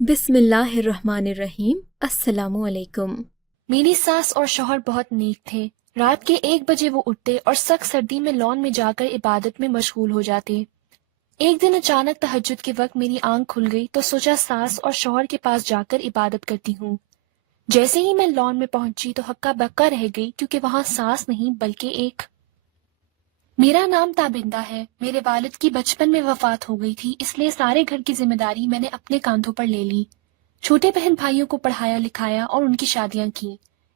बिस्मिल्लाहिर्रहमानिर्रहीम। अस्सलामु अलैकुम। मेरी सास और शौहर बहुत नेक थे। रात के 1 बजे वो उठते और सख्त सर्दी में लॉन में जाकर इबादत में मशगूल हो जाते। एक दिन अचानक तहज्जुद के वक्त मेरी आंख खुल गई तो सोचा सास और शौहर के पास जाकर इबादत करती हूँ। जैसे ही मैं लॉन में पहुंची तो हक्का बक्का रह गई, क्योंकि वहां सास नहीं बल्कि एक। मेरा नाम ताबिंदा है। मेरे वालिद की बचपन में वफात हो गई थी, इसलिए सारे घर की जिम्मेदारी मैंने अपने कांधों पर ले ली। छोटे बहन भाइयों को पढ़ाया लिखाया और उनकी शादियां की।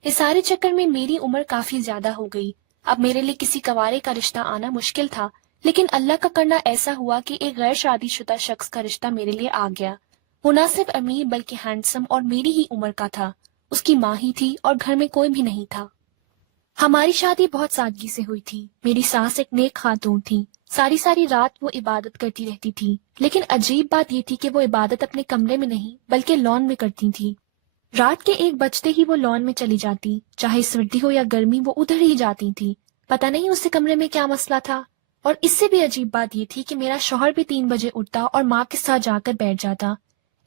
इस सारे चक्कर में मेरी उम्र काफी ज्यादा हो गई। अब मेरे लिए किसी कवारे का रिश्ता आना मुश्किल था, लेकिन अल्लाह का करना ऐसा हुआ कि एक गैर शादीशुदा शख्स का रिश्ता मेरे लिए आ गया। वो न सिर्फ अमीर बल्कि हैंडसम और मेरी ही उम्र का था। उसकी माँ ही थी और घर में कोई भी नहीं था। हमारी शादी बहुत सादगी से हुई थी। मेरी सास एक नेक खातून थी। सारी सारी रात वो इबादत करती रहती थी, लेकिन अजीब बात ये थी कि वो इबादत अपने कमरे में नहीं बल्कि लॉन में करती थी। रात के 1 बजते ही वो लॉन में चली जाती, चाहे सर्दी हो या गर्मी वो उधर ही जाती थी। पता नहीं उससे कमरे में क्या मसला था। और इससे भी अजीब बात ये थी कि मेरा शौहर भी 3 बजे उठता और माँ के साथ जाकर बैठ जाता।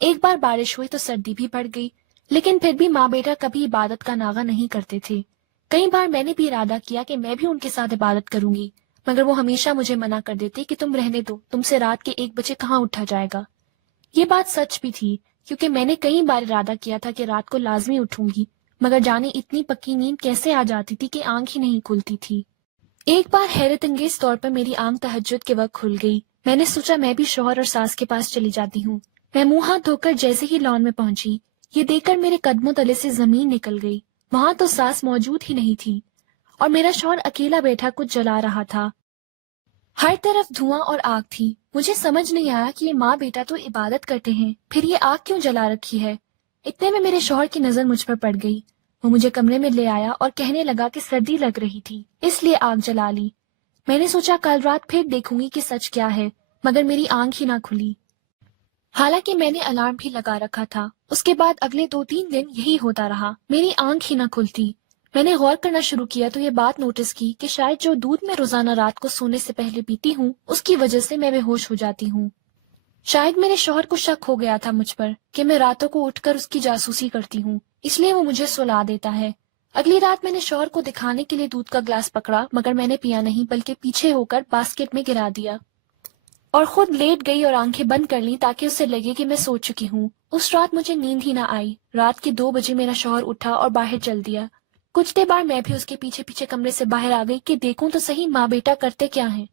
एक बार बारिश हुई तो सर्दी भी बढ़ गई, लेकिन फिर भी माँ बेटा कभी इबादत का नागा नहीं करते थे। कई बार मैंने भी इरादा किया कि मैं भी उनके साथ इबादत करूंगी, मगर वो हमेशा मुझे मना कर देते कि तुम रहने दो, तुमसे रात के 1 बजे कहाँ उठा जाएगा। ये बात सच भी थी, क्योंकि मैंने कई बार इरादा किया था कि रात को लाजमी उठूंगी, मगर जाने इतनी पक्की नींद कैसे आ जाती थी कि आंख ही नहीं खुलती थी। एक बार हैरत अंगेज तौर पर मेरी आंख तहज्जुद के वक्त खुल गई। मैंने सोचा मैं भी शौहर और सास के पास चली जाती हूँ। मैं मुंह हाथ धोकर जैसे ही लॉन में पहुंची, ये देखकर मेरे कदमों तले से जमीन निकल गई। वहां तो सास मौजूद ही नहीं थी और मेरा शौहर अकेला बैठा कुछ जला रहा था। हर तरफ धुआं और आग थी। मुझे समझ नहीं आया कि ये माँ बेटा तो इबादत करते हैं, फिर ये आग क्यों जला रखी है। इतने में मेरे शौहर की नजर मुझ पर पड़ गई। वो मुझे कमरे में ले आया और कहने लगा कि सर्दी लग रही थी, इसलिए आग जला ली। मैंने सोचा कल रात फिर देखूंगी कि सच क्या है, मगर मेरी आंख ही ना खुली। हालांकि मैंने अलार्म भी लगा रखा था। उसके बाद अगले 2-3 दिन यही होता रहा, मेरी आंख ही ना खुलती। मैंने गौर करना शुरू किया तो ये बात नोटिस की कि शायद जो दूध मैं रोजाना रात को सोने से पहले पीती हूँ, उसकी वजह से मैं बेहोश हो जाती हूँ। शायद मेरे शौहर को शक हो गया था मुझ पर कि मैं रातों को उठकर उसकी जासूसी करती हूँ, इसलिए वो मुझे सुला देता है। अगली रात मैंने शौहर को दिखाने के लिए दूध का ग्लास पकड़ा, मगर मैंने पिया नहीं बल्कि पीछे होकर बास्केट में गिरा दिया और खुद लेट गई और आंखें बंद कर ली ताकि उसे लगे कि मैं सो चुकी हूँ। उस रात मुझे नींद ही ना आई। रात के 2 बजे मेरा शौहर उठा और बाहर चल दिया। कुछ देर बाद मैं भी उसके पीछे पीछे कमरे से बाहर आ गई कि देखूं तो सही माँ बेटा करते क्या हैं।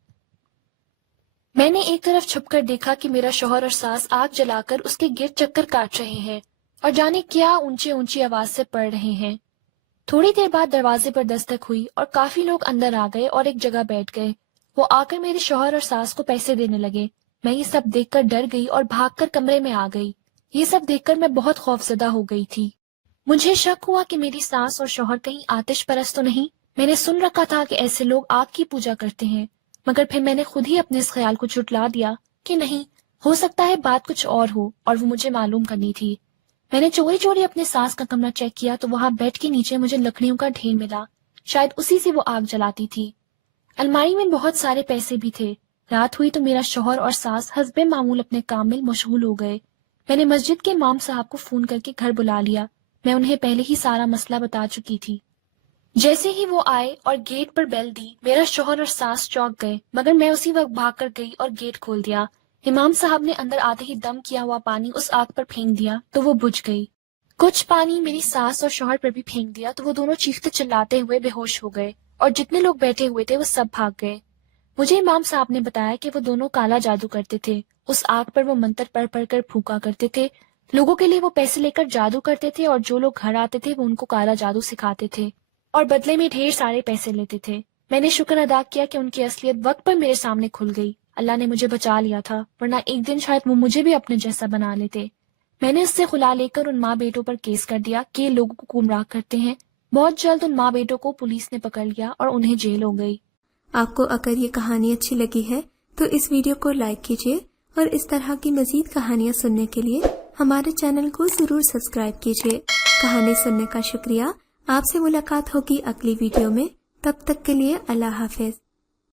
मैंने एक तरफ छुपकर देखा कि मेरा शौहर और सास आग जलाकर उसके गिर्द चक्कर काट रहे हैं और जाने क्या ऊंची ऊंची आवाज से पढ़ रहे हैं। थोड़ी देर बाद दरवाजे पर दस्तक हुई और काफी लोग अंदर आ गए और एक जगह बैठ गए। वो आकर मेरे शौहर और सास को पैसे देने लगे। मैं ये सब देखकर डर गई और भागकर कमरे में आ गई। ये सब देखकर मैं बहुत खौफजदा हो गई थी। मुझे शक हुआ कि मेरी सास और शौहर कहीं आतिश परस्त तो नहीं। मैंने सुन रखा था कि ऐसे लोग आग की पूजा करते हैं, मगर फिर मैंने खुद ही अपने इस ख्याल को झुठला दिया कि नहीं, हो सकता है बात कुछ और हो और वो मुझे मालूम करनी थी। मैंने चोरी चोरी अपने सास का कमरा चेक किया तो वहां बेड के नीचे मुझे लकड़ियों का ढेर मिला। शायद उसी से वो आग जलाती थी। अलमारी में बहुत सारे पैसे भी थे। रात हुई तो मेरा शौहर और सास हस्बे मामूल अपने काम में मशगूल हो गए। मैंने मस्जिद के इमाम साहब को फोन करके घर बुला लिया। मैं उन्हें पहले ही सारा मसला बता चुकी थी। जैसे ही वो आए और गेट पर बेल दी, मेरा शौहर और सास चौंक गए, मगर मैं उसी वक्त भाग कर गई और गेट खोल दिया। इमाम साहब ने अंदर आते ही दम किया हुआ पानी उस आग पर फेंक दिया तो वो बुझ गई। कुछ पानी मेरी सास और शौहर पर भी फेंक दिया तो वो दोनों चीखते चिल्लाते हुए बेहोश हो गए और जितने लोग बैठे हुए थे वो सब भाग गए। मुझे इमाम साहब ने बताया कि वो दोनों काला जादू करते थे। उस आग पर वो मंत्र पढ़ पढ़ कर फूका करते थे। लोगों के लिए वो पैसे लेकर जादू करते थे और जो लोग घर आते थे वो उनको काला जादू सिखाते थे और बदले में ढेर सारे पैसे लेते थे। मैंने शुक्र अदा किया कि उनकी असलियत वक्त पर मेरे सामने खुल गई। अल्लाह ने मुझे बचा लिया था, वरना एक दिन शायद वो मुझे भी अपने जैसा बना लेते। मैंने उससे खुला लेकर उन माँ बेटों पर केस कर दिया कि ये लोगों को गुमराह करते हैं। बहुत जल्द उन माँ बेटों को पुलिस ने पकड़ लिया और उन्हें जेल हो गई। आपको अगर ये कहानी अच्छी लगी है तो इस वीडियो को लाइक कीजिए और इस तरह की मजीद कहानियाँ सुनने के लिए हमारे चैनल को जरूर सब्सक्राइब कीजिए। कहानी सुनने का शुक्रिया। आपसे मुलाकात होगी अगली वीडियो में। तब तक के लिए अल्लाह हाफिज।